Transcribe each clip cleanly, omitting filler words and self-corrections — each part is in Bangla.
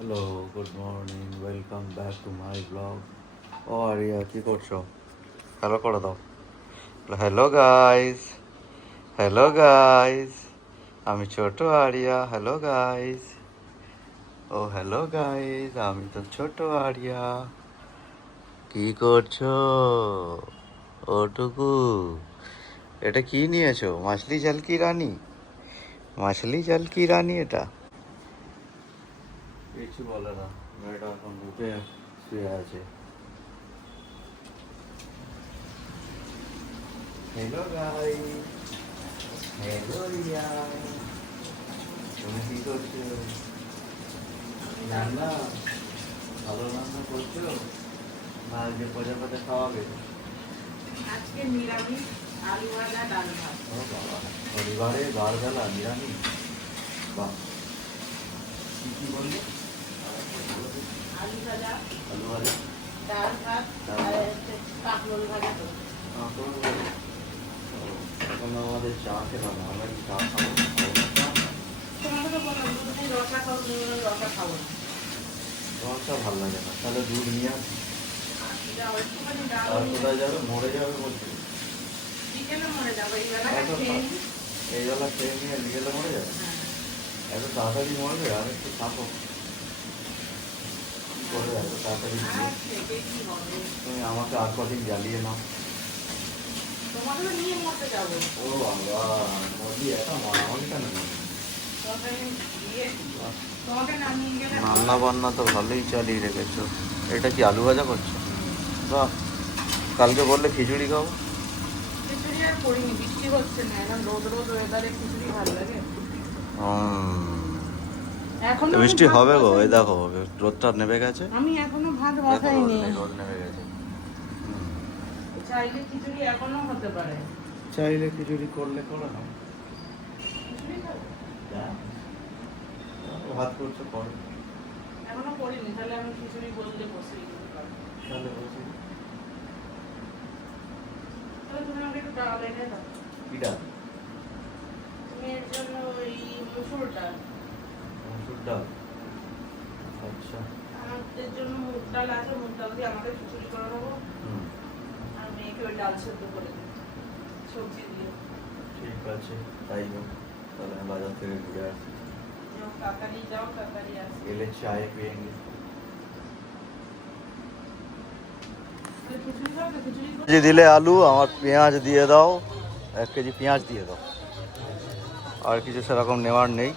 Hello, good morning, welcome back to my blog. ও আরিয়া, কী করছো? হ্যালো করে দাও। হ্যালো গাইস, হ্যালো গাইস, আমি ছোট আরিয়া। হ্যালো গাইস, ও হ্যালো গাইস, আমি তো ছোট আরিয়া। কি করছো ওটুকু? এটা কি নিয়েছো? মাছলি জল কি রানী? মাছলি জল কি রানী এটা? কিছু বলে না, মেয়েটা এখন উঠে শুয়ে আছে। হ্যালো গাইস, হ্যালো রিয়া, তুমি কি করছো? রান্না ভালো রান্না করছো না আজকে পচা পচা খাওয়াবে? আজকে নিরামিষ, আলু ভাজা, ডাল ভাত। ও বাবা, পরিবারে বারবেলা নিরামিষ? বাহ, কি কি বললে? আলু ভাজা, আলু ভাজা, ডাল ভাত, ডাল আর ভাত। হচ্ছে কাঁকরোল ভাজা তো। এখন আমাদের চা খেলাম, আমরা কি চা খাবো? খাবো না চা? তোমাকে তো বললাম দুধ রসা খাও, তুমি বললে রসা খাবো না। তোমার চা ভালো লাগে না, তাহলে দুধ নিয়ে আসি। যা একটুখানি ডাল আর নিয়ে কোথায় যাবে? মরে যাবে বলছে। বিকেলে মরে যাবো, এই বেলাটা খেয়ে নিই। এই বেলা খেয়ে নিয়ে বিকেলে মরে যাবে? হ্যাঁ। এত তাড়াতাড়ি মরবে? আর একটু থাকো, কি করে এত তাড়াতাড়ি দিয়ে? আর খেতে কি হবে? তুমি আমাকে আর কদিন জ্বালিয়ে নাও। তোমাকে তো নিয়ে মরতে যাবো। ও বাবা, নদী এত মারামারি কেন? তোমাকে দিয়ে তোমাকে নামিয়ে গেলে রান্না বান্না তো ভালোই চালিয়ে রেখেছো। এটা কি আলু ভাজা করছো? বাহ, কালকে বললে খিচুড়ি খাবো। খিচুড়ি আর করিনি, বৃষ্টি হচ্ছে না, এখন রোদ রোদ ওয়েদারে খিচুড়ি ভালো লাগে। এখন বৃষ্টি হবে গো, এই দেখো রোদটা নেমে গেছে। আমি এখনো ভাত দেখো, বসাইনি। রোদ নেমে গেছে। চাইলে খিচুড়ি এখনো হতে পারে। চাইলে খিচুড়ি করলে করে নাও। খিচুড়ি খাবে? ভাত করছো করো। এখনো করিনি, তাহলে আমি খিচুড়ি বললে বসেই দিতে পারবো। তাহলে বসে তাহলে তুমি আমাকে একটু ডাল এনে দাও। কি ডাল? তুমি এর জন্য ওই মুসুর ডাল, মসুর ডাল? আচ্ছা। আমাদের জন্য মুগ ডাল আছে, মুগ ডাল দিয়ে আমাকে খিচুড়ি করে দেবো, হুম, আর মেয়েকে ওই ডাল সেদ্ধ করে দেবো সবজি দিয়ে। ঠিক আছে, তাই হোক। তাহলে আমি বাজার থেকে ঘুরে আসি, যাও তাড়াতাড়ি যাও, তাড়াতাড়ি আসি। এলে চায় পিয়েঙ্গে। তাহলে খিচুড়ি খাও তো, খিচুড়ি করে কেজি দিলে আলু, আমার পেঁয়াজ দিয়ে দাও, 1 কেজি পেঁয়াজ দিয়ে দাও। আর কিছু সেরকম নেওয়ার নেই।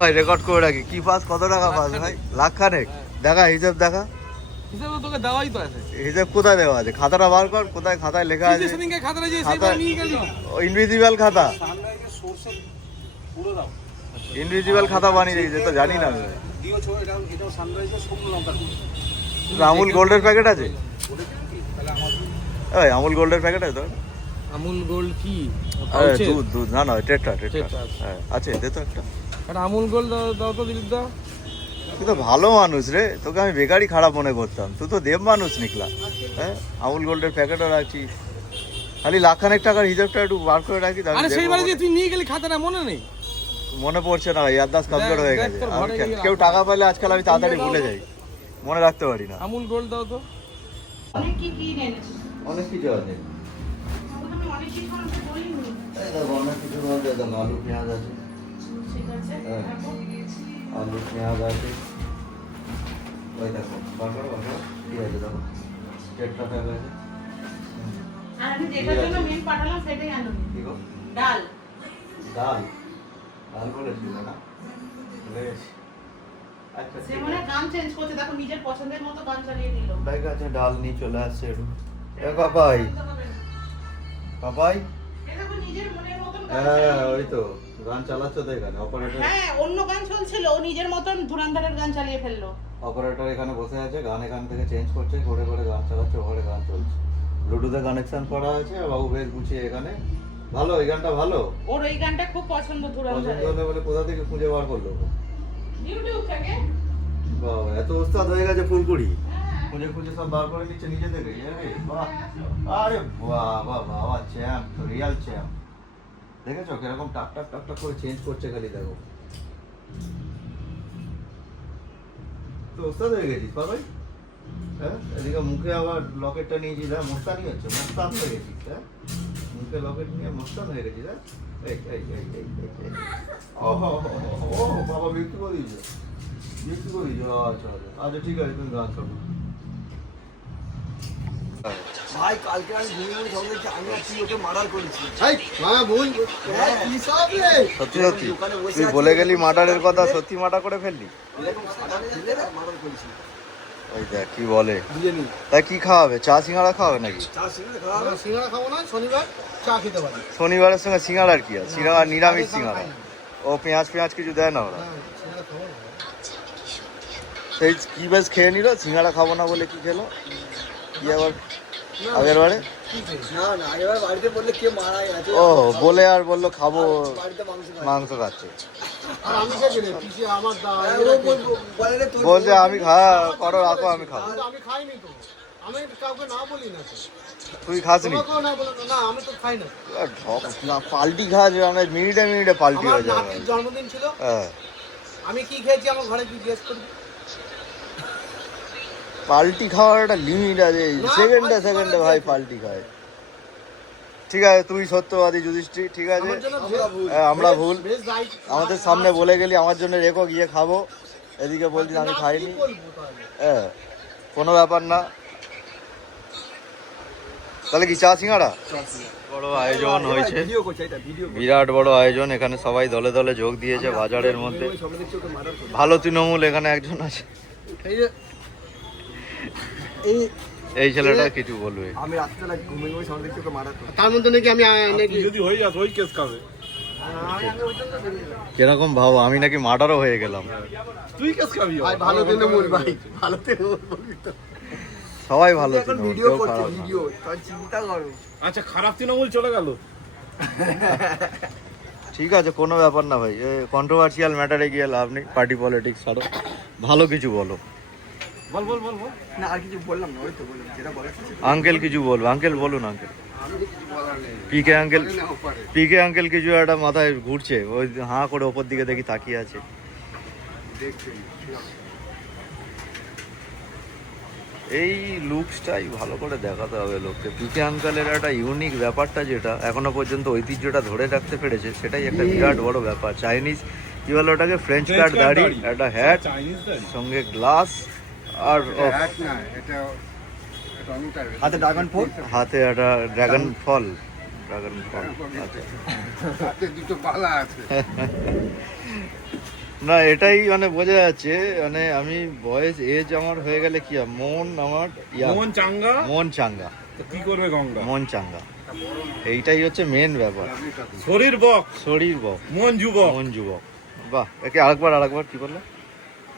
ভাই রেকর্ড করে রাখি, কি পাস, কত টাকা পাস ভাই? লাখ খানেক? দেখা হিসাব, দেখা হিসাবে তোকে দেওয়াই তো আছে। হিসাব। কোথায় দেওয়া আছে? খাতাটা বার কর, কোথায় খাতায় লেখা তুই আছে? যে সেদিনকে খাতাটা যে খাতা সেইবার নিয়ে গেলি। ইনভিজিবল খাতা, সানরাইজের সোর্সের পুরো দাও। ইনভিজিবল খাতা বানিয়ে দিয়েছে তো, জানি না আমি। দিও ছো, এটাও সানরাইজের শুকনো লঙ্কা দিও। আমুল গোল্ডের প্যাকেট আছে? বলেছেন কি? তাহলে আমার এই আমুল গোল্ডের প্যাকেট আছে তো? আমুল গোল্ড কি? আরে দুধ দুধ, না না, টেট্রা টেট্রা। টেট্রা আছে। হ্যাঁ আছে, দে তো একটা। একটা আমুল গোল্ড দাও তো দিলীপ দা। তুই তো ভালো মানুষ রে, তোকে আমি বেকারি খারাপ মনে করতাম, তুই তো দেব মানুষ নিকলা। হ্যাঁ, আমুল গোল্ডের প্যাকেটও রাখছি, খালি লাখখানেক টাকার হিসাবটা একটু বার করে রাখি। তাহলে আরে দেখবো সেইবারে যে মনে- তুই নিয়ে গেলি খাতাটা মনে নেই? মনে পড়ছে না, ইয়াদদাস কমজোর হয়ে দেখ গেছে। তোর আমি ঘরে গিয়ে কেউ টাকা পেলে আজকাল আমি তাড়াতাড়ি দিয়ে দাও ভুলে তো। যাই, মনে রাখতে পারি না। আমুল গোল্ড দাও তো। অনেক কি কি এনেছি। অনেক কিছু আছে, আমি অনেক কিছু আমাকে বলিনি। এই দেখো অনেক কিছু আছে, দেখো আলু পেঁয়াজ আছে, ঠিক আছে, হ্যাঁ। রাখো। আলু পেঁয়াজ আছে, ওই দেখো বাটার বাটার কি আছে দেখো, টেট্রা প্যাক আছে। আর আমি যেটার জন্য মেল পাঠালাম সেটাই আনো। কি গো? ডাল। ডাল? ডাল বলেছিল না? বেশ, আচ্ছা সে ঠিক মানে আছে। গান চেঞ্জ করছে, দেখো নিজের পছন্দের মতো গান চালিয়ে দিল। ঠিক আছে, ডাল নিয়ে চলে আসছে একটু। এ পাপাই, পাপাই, এই দেখো নিজের মনের মতন গান হ্যাঁ চালিয়ে ওই দিল। তো গান চালাচ্ছে তো এখানে, অপারেটর। হ্যাঁ, অন্য গান চলছিল, ও নিজের মতন ধুরান্ধারের গান চালিয়ে ফেললো। অপারেটর এখানে বসে আছে, গান এখান থেকে চেঞ্জ করছে, করে করে গান চালাচ্ছে, ওখানে গান চলছে, ব্লুটুথে কানেকশন করা আছে। আর বাবু বেশ গুছিয়ে এখানে। ভালো, এই গানটা ভালো ওর এই গানটা খুব পছন্দ পছন্দ ধুরান্ধারের। হলে বলে কোথা থেকে খুঁজে বার করলো? ইউটিউব থেকে। বাবা, এত ওস্তাদ হয়ে গেছে ফুলকুড়ি। হ্যাঁ, খুঁজে খুঁজে সব বার করে নিচ্ছে নিজে থেকে আরে বাহ, আরে বাবা বাবা চ্যাম্প, রিয়াল চ্যাম্প। দেখেছো কিরকম টাক টাক টাক টাক করে চেঞ্জ করছে, খালি দেখো। তো ওস্তাদ হয়ে গেছিস ভাই? হ্যাঁ, এদিকে মুখে আবার লকেটটা নিয়েছিস, হ্যাঁ মোস্তানি হচ্ছে, মোস্তান হয়ে গেছিস। হ্যাঁ, মুখে লকেট নিয়ে মোস্তান হয়ে গেছিস। হ্যাঁ, এই ও বাবা বিক্রি করে দিয়েছো, বিক্রি করে দিয়েছো। আচ্ছা আচ্ছা আচ্ছা, ঠিক আছে, তুমি গান শোনো। ভাই কালকে আমি ঘুমিয়ে ঘুমিয়ে সব দেখছি আমি আর তুই ওকে মার্ডার করেছি। মামা ভুল। হ্যাঁ কি সব রে সত্যি সত্যি তুই বলে গেলি মার্ডারের কথা, সত্যি মার্ডার করে ফেললি? এরকম সাদা ছেলে মার্ডার করেছি। ওই দেখ কি বলে। বিরিয়ানি তাই কি খাওয়াবে, চা সিঙ্গাড়া খাওয়াবে নাকি? চা সিঙ্গারা খাওয়া হবে? সিঙ্গাড়া খাবো না, শনিবার চা খেতে পারি। শনিবারের সঙ্গে সিঙ্গাড়ার কি আছে? সিঙ্গাড়া নিরামিষ সিঙ্গাড়া, ও পেঁয়াজ পেঁয়াজ কিছু দেয় না ওরা। সিঙ্গাড়া খাবো না। সেই কি বেশ খেয়ে নিল, সিঙ্গাড়া খাবো না বলে কি খেলো? কি আবার আগের বারে? না না এবার বাড়িতে বললে কে মারা গেছে। ও বলে আর বললো খাবো, বাড়িতে মাংস খায়। মাংস খাচ্ছে। আর আমি খেয়ে রে পিসি আমার হ্যাঁ, ও বলে রে তোর বলছে আমি করো রাখো আমি খাবো। আমি খাইনি তো, আমি কাউকে না বলি না তো। তুই খাসনি? তোমাকেও না বলো না, আমি তো খাই না। পাল্টি খাস, মানে মিনিটে মিনিটে পাল্টি আমার হয়ে যাবে। নাতির জন্মদিন ছিল, হ্যাঁ, আমি কি খেয়েছি আমার ঘরে কি জিজ্ঞেস করবি? পাল্টি খাওয়ার একটা লিমিট আছে, না, সেকেন্ডে পাল্টি সেকেন্ডে করা ভাই যায়। পাল্টি খায়। ঠিক আছে, তুই সত্যবাদী যুধিষ্ঠির, ঠিক আছে। আমার জন্য আমরা ভুল, বেশ রাইট। আমাদের সামনে বলে গেলি আমার জন্য রেখো গিয়ে খাবো, এদিকে বলছিস আমি খাইনি। কি বলবো তাহলে? হ্যাঁ, কোনো ব্যাপার না। তাহলে কি চা সিঙ্গাড়া? বড় আয়োজন হয়েছে, ভিডিও করছে এটা ভিডিও বিরাট বড় আয়োজন। এখানে সবাই দলে দলে যোগ দিয়েছে বাজারের মধ্যে। সব দেখছি ওকে মার্ডার করে। ভালো তৃণমূল এখানে একজন আছে, এই যে এই এই ছেলেটা কিছু বলবে। আমি রাত্রিবেলা ঘুমিয়ে ঘুমিয়ে সব দেখছি ওকে মার্ডার করে। তার মধ্যে নাকি আমি নাকি যদি হয়ে যাস ওই কেস খাবে। কিরকম ভাবো, আমি নাকি মার্ডারও হয়ে গেলাম। তুই কেস খাবি। ভাই ভালো তৃণমূল ভাই, ভালো তৃণমূল। সবাই ভালো এখন তৃণমূল, ভিডিও কেউ করছে খারাপ না। ভিডিও তার চিন্তা করো। আচ্ছা খারাপ তৃণমূল চলে গেল। ঠিক আছে, কোনো ব্যাপার না ভাই, কন্ট্রোভার্সিয়াল ম্যাটারে গিয়ে লাভ নেই, পার্টি পলিটিক্স ছাড়ো, ভালো কিছু বলো। বল বল বল বল। না আর কিছু বললাম না ওই তো বললাম যেটা বলার ছিল। আঙ্কেল কিছু বলবে, আঙ্কেল বলুন আঙ্কেল। পিকে আঙ্কেল, পিকে আঙ্কেল কিছু একটা মাথায় ঘুরছে, ওই হাঁ করে ওপর দিকে দেখি তাকিয়ে আছে। এই লুকসটাই ভালো করে দেখাতে হবে লোককে। পিকে আঙ্কেলের একটা ইউনিক ব্যাপারটা, যেটা এখনো পর্যন্ত ঐতিহ্যটা ধরে রাখতে পেরেছে, সেটাই একটা বিরাট বড় ব্যাপার। চাইনিজ কি বলে ওটাকে, ফ্রেঞ্চ কাট দাড়ি, একটা হ্যাট, চাইনিজ দাড়ি। সঙ্গে গ্লাস, আর হাতে ড্রাগন ফল হাতে একটা ড্রাগন ফল, ড্রাগন ফল। না এটাই মানে বোঝা যাচ্ছে, মানে আমি বয়স এজ আমার হয়ে গেলে কি হয়, মন আমার মন চাঙ্গা মন চাঙ্গা, তো কি করবে গঙ্গা। মন চাঙ্গা, এইটাই হচ্ছে মেন ব্যাপার। শরীর বক শরীর বক, মন যুবক। মন যুবক। বাহ, একে আরেকবার কি বললো,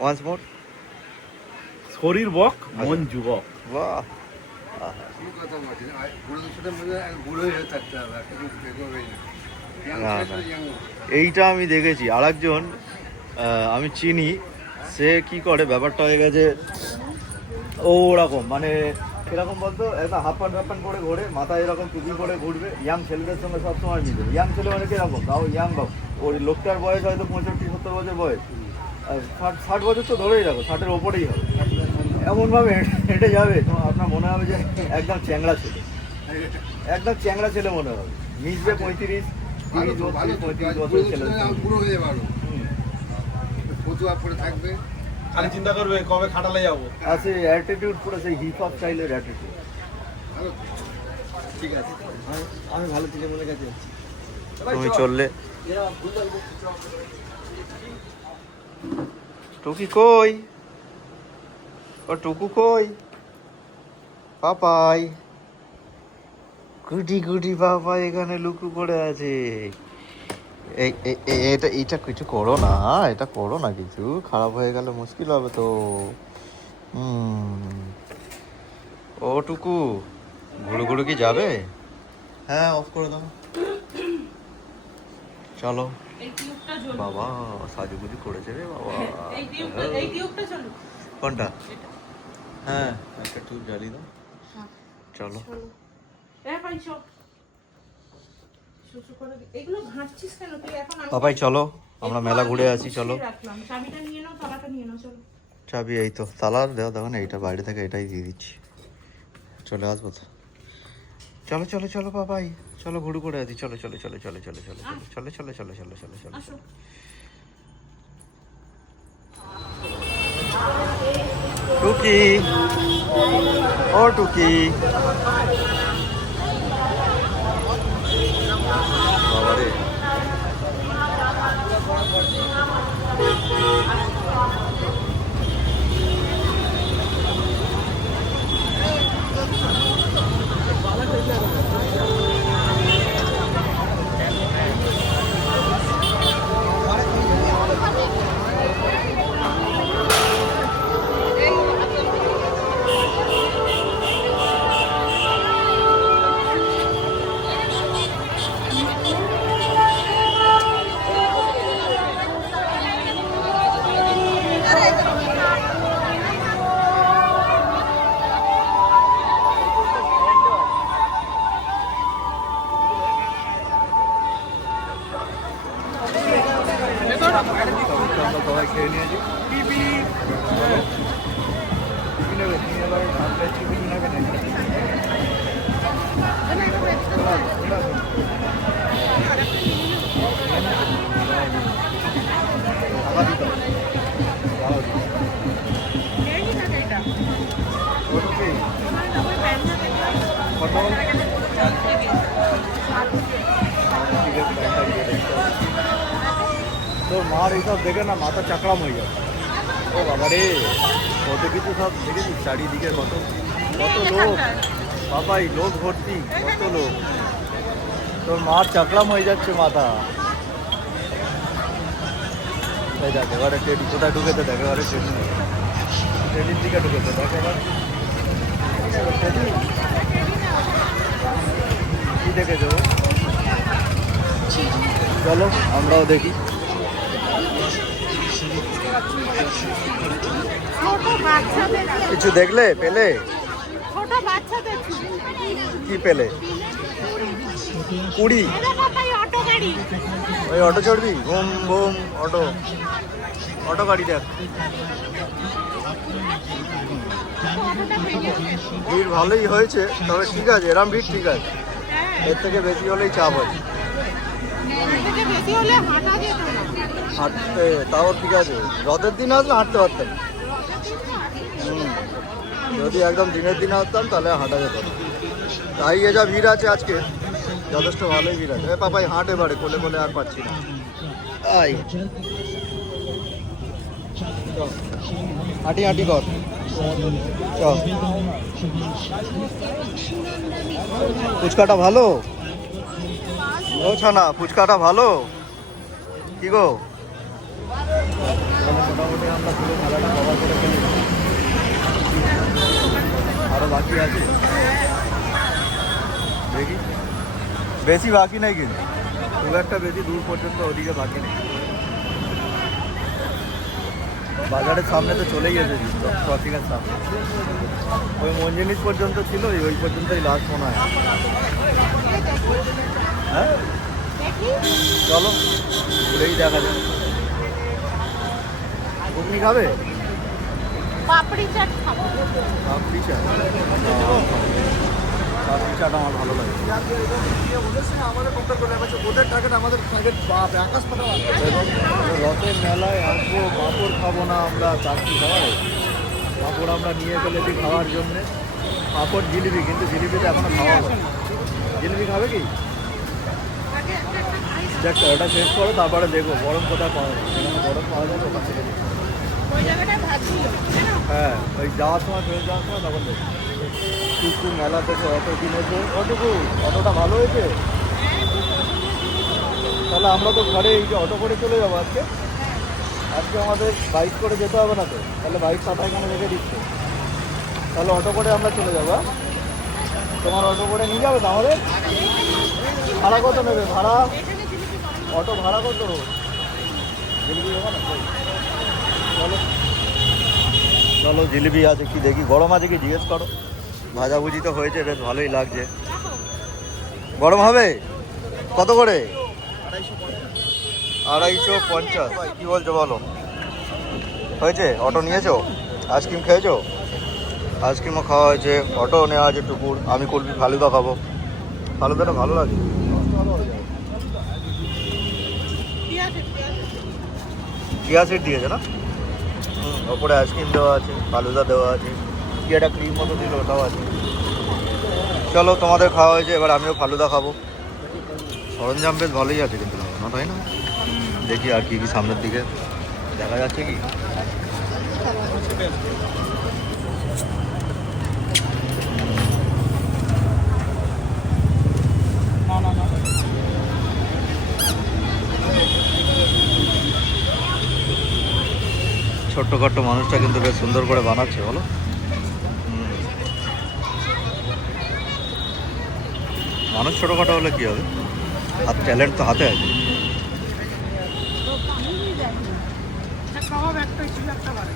ওয়ান্স মোর। শরীর বক মন যুবক। বাহ, না, না। এইটা আমি দেখেছি আরেকজন, আমি চিনি, সে কি করে, ব্যাপারটা হয়ে গেছে ওরকম, মানে কিরকম বলতো, একটা হাফ প্যান্ট করে ঘোরে, মাথায় এরকম টুপি করে ঘুরবে, ইয়াং ছেলেদের সঙ্গে সবসময় মিলে। ইয়াং ছেলে মানে কিরকম, তাও ইয়াং বাবু, ওই লোকটার বয়স হয়তো 65-70 বছর বয়স, 60 বছর তো ধরেই রাখো, 60-এর ওপরেই হবে। এমনভাবে হেঁটে যাবে, তো আপনার মনে হবে যে একদম চ্যাংড়া ছেলে, একদম চ্যাংড়া ছেলে মনে হবে। মিশবে 35-30 বছর ছেলে। থাকবে। খালি চিন্তা করবে কবে খাটালে যাবো। আর সেই অ্যাটিটিউড পুরো সেই হিপ হপ স্টাইলের অ্যাটিটিউড। ঠিক আছে আমি ভালো তৃণমূলের কাছে যাচ্ছি। তুমি চললে এরা ভুল বলবো। টুকি কই, ও টুকু কই, পাপাই, গুটি গুটি পাপাই এখানে লুকু করে আছে। এটা কিছু করো না, এটা করো না, কিছু খারাপ হয়ে গেলে মুশকিল হবে তো। ও টুকু, ঘুরু ঘুরু কি যাবে? হ্যাঁ, অফ করে দাও, চলো। এই টিউবটা জ্বলবে। বাবা সাজুগুজু করেছে রে বাবা। এই টিউবটা জ্বলবে। কোনটা? হ্যাঁ একটা টুপ জ্বালিয়ে দাও হ্যাঁ, চলো চলো। ভাই চল। শুশু করে এগুলো ঘাঁটছিস কেন তুই এখন? পাপাই চলো আমরা মেলা ঘুরে আছি চলো রাখলাম, চাবিটা নিয়ে নাও, তালাটা নিয়ে নাও, চলো। চাবি এই তো তালা দেওয়া দেখো না এইটা বাইরে থেকে এটাই দিয়ে দিচ্ছি চলে আসবো তো চলো চলো চলো পাপাই চলো ঘুরু করে আছি চলো চলো চলো চলো চলো চলো চলো চলো চলো চলো চলো চলো আসো। টুকি ও টুকি বাবারে আমরা সবাই খেয়ে নিয়েছি তোর মার এইসব দেখে না মাথা চাকরাম হয়ে যাবে ও বাবা রে কত কিছু সব দেখেছিস চারিদিকে কত কত লোক বাবাই লোক ভর্তি কত লোক তোর মার চাকরাম হয়ে যাচ্ছে মাথা এই দেখ এবারে ট্রেন কোথায় ঢুকেছে দেখ এবারে ট্রেনের দিকে ঢুকেছে দেখ এবার কি দেখে যাবো চলো আমরাও দেখি ছোট বাচ্চাদের কিছু দেখলে পেলে ছোট বাচ্চাদের কি পেলে কুড়ি অটো গাড়ি। ওই অটো চড়বি বুম বুম অটো অটো গাড়ি দেখ ভিড় ভালোই হয়েছে তবে ঠিক আছে এরম ভিড় ঠিক আছে এর থেকে বেশি হলেই চাপ আছে বেশি হলে হাঁটা যেত না। হাঁটতে তাও ঠিক আছে রথের দিন আসলে হাঁটতে পারতাম যদি একদম দিনের দিনে আসতাম তাহলে হাঁটা যেত না তাই এ যা ভিড় আছে আজকে যথেষ্ট ভালোই ভিড় আছে পাপাই হাঁট এবারে কোলে কোলে আর পাচ্ছি না আই হাঁটি হাঁটি কর চল ফুচকাটা ভালো ও ছানা ফুচকাটা ভালো কি গো মোটামুটি আমরা পুরো মেলাটা কভার করে ফেলি আরো বাকি আছে দেখি বেশি বাকি নেই কিন্তু খুব একটা বেশি দূর পর্যন্ত ওদিকে বাকি নেই বাজারের সামনে তো চলেই এসেছি ক্রসিংয়ের সামনে ওই মঞ্জিনিস পর্যন্ত ছিল ওই পর্যন্তই লাস্ট মনে হয় হ্যাঁ চলো ঘুরেই দেখা যাক ঘুগনি খাবে পাপড়ি চাট খাবো। পাপড়ি চাট পাপড়ি চাট আমার ভালো লাগে রথের মেলায় আসবো পাঁপড় খাবো না আমরা চাকরি খাওয়াই পাঁপড় আমরা নিয়ে ফেলেছি খাওয়ার জন্যে পাঁপড় জিলিপি কিন্তু জিলিপিতে এখনো খাওয়া হবে জিলিপি খাবে কি দেখ ওটা শেষ করো তারপরে দেখো গরম কোথায় পাওয়া যাবে সেখানে গরম পাওয়া যাবে ওখান থেকে দেখো। ওই জায়গাটায় ভাত ছিল হ্যাঁ ওই যাওয়ার সময় ফেরত যাওয়ার সময় তখন দেখো টুকু মেলা থেকে অটো কিনেছে অটুকু অটোটা ভালো হয়েছে তাহলে আমরা তো ঘরে এই যে অটো করে চলে যাবো আজকে আজকে আমাদের বাইক করে যেতে হবে না তো তাহলে বাইক সাথে এখানে রেখে দিচ্ছে তাহলে অটো করে আমরা চলে যাবো তোমার অটো করে নিয়ে যাবে তো আমাদের ভাড়া কত নেবে ভাড়া অটো ভাড়া কত জিলিপি দেবো না চলো চলো জিলিপি আছে কি দেখি, গরম আছে কি জিজ্ঞেস করো। ভাজাভুজি তো হয়েছে, বেশ ভালোই লাগছে। গরম হবে কত করে? 250। কি বলছো বলো, হয়েছে? অটো নিয়েছো? আইসক্রিম খেয়েছো? আইসক্রিমও খাওয়া হয়েছে, অটো নেওয়া আছে টুকুর। আমি কুলফি ফালুদা খাবো। ফালুদাটা ভালো লাগে। চিয়া সিড দিয়েছে না? ওপরে আইসক্রিম দেওয়া আছে, ফালুদা দেওয়া আছে, কি একটা ক্রিম মতো দিল, ওটাও আছে। চলো, তোমাদের খাওয়া হয়েছে, এবার আমিও ফালুদা খাবো। সরঞ্জাম বেশ ভালোই আছে কিন্তু, না তাই না? দেখি আর কি কি সামনের দিকে দেখা যাচ্ছে কি। ছোট্টখাট্ট মানুষটা কিন্তু বেশ সুন্দর করে বানাচ্ছে, বলো। মানুষ ছোটখাটো হলে কি হবে, আর ট্যালেন্ট তো হাতে আছে। কাবাব একটাই ছিল, একটা বাড়ি।